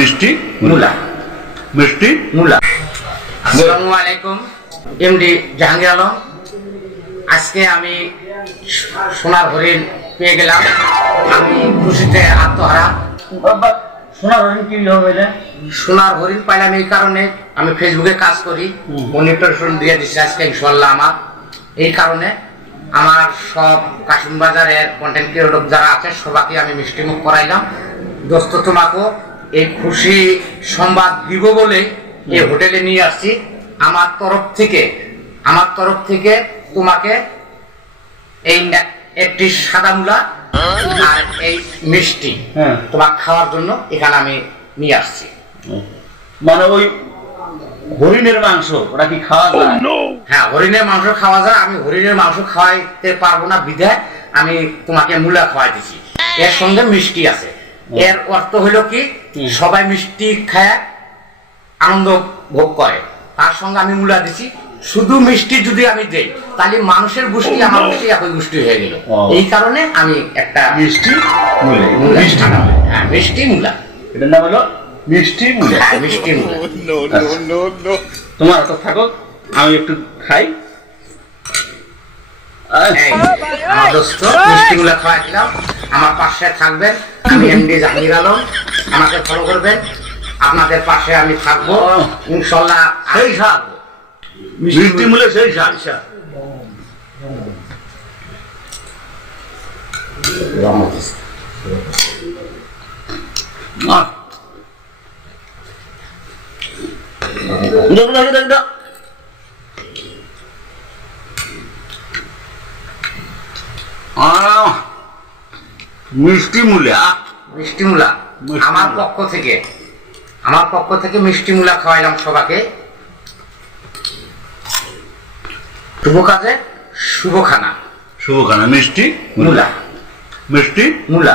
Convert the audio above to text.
মিষ্টি মূলা। মিষ্টি মূলা। আসসালামু আলাইকুম, এমডি জাহাঙ্গীর আলম। আজকে আমি সোনার হরিণ পেয়ে গেলাম। আমি খুশিতে আত্মহারা। সোনার হরিণ কি হবে? সোনার হরিণ পাইলাম এই কারণে, আমি ফেসবুকে কাজ করি, মনিটরেশন দিয়ে দিচ্ছি আজকে ইনশাল্লাহ। আমার এই কারণে আমার সব কাশিম বাজারের কন্টেন্ট ক্রিয়েটর যারা আছে সবাইকে আমি মিষ্টিমুখ করাইলাম। দোস্ত, তোমাকেও এই খুশি সংবাদ দিব বলে এই হোটেলে নিয়ে আসছি। আমার তরফ থেকে তোমাকে এই একটি সাদা মূলা আর এই মিষ্টি তোমার খাওয়ার জন্য এখানে আমি নিয়ে আসছি। মানে ওই হরিণের মাংস ওটা কি খাওয়া যায়? হ্যাঁ, হরিণের মাংস খাওয়া যায়। আমি হরিণের মাংস খাওয়াইতে পারবো না বিধায় আমি তোমাকে মূলা খাওয়াই দিছি। এর সঙ্গে মিষ্টি আছে। এর অর্থ হলো কি, সবাই মিষ্টি খায় আনন্দ ভোগ করে, তার সঙ্গে আমি মূলা দিছি। শুধু মিষ্টি যদি আমি দেই তাহলে মানুষের গোষ্ঠী আমার গোষ্ঠী একই গোষ্ঠী হয়ে গেল। এই কারণে আমি একটা মিষ্টি মিষ্টি হ্যাঁ মিষ্টি মূলা, এটার নাম হলো মিষ্টি মূলা। হ্যাঁ মিষ্টি মূলা। তোমার হাতে থাকো, আমি একটু খাই। এই, আমার দোস্ত মিষ্টি মূলা খাওয়াই দিলাম। আমার পাশে থাকবেন, আমি এমডি জাহাঙ্গীর আলম। আমাকে ফলো করবেন, আপনাদের পাশে আমি থাকবো ইনশাল্লাহ। সেই স্বাদ, মিষ্টি মূলে সেই স্বাদ। মিষ্টি মূলে মিষ্টি মূলা আমার পক্ষ থেকে মিষ্টি মূলা খাওয়াইলাম সবাইকে। শুভ কাজে শুভ খানা, শুভ খানা। মিষ্টি মূলা, মিষ্টি মূলা।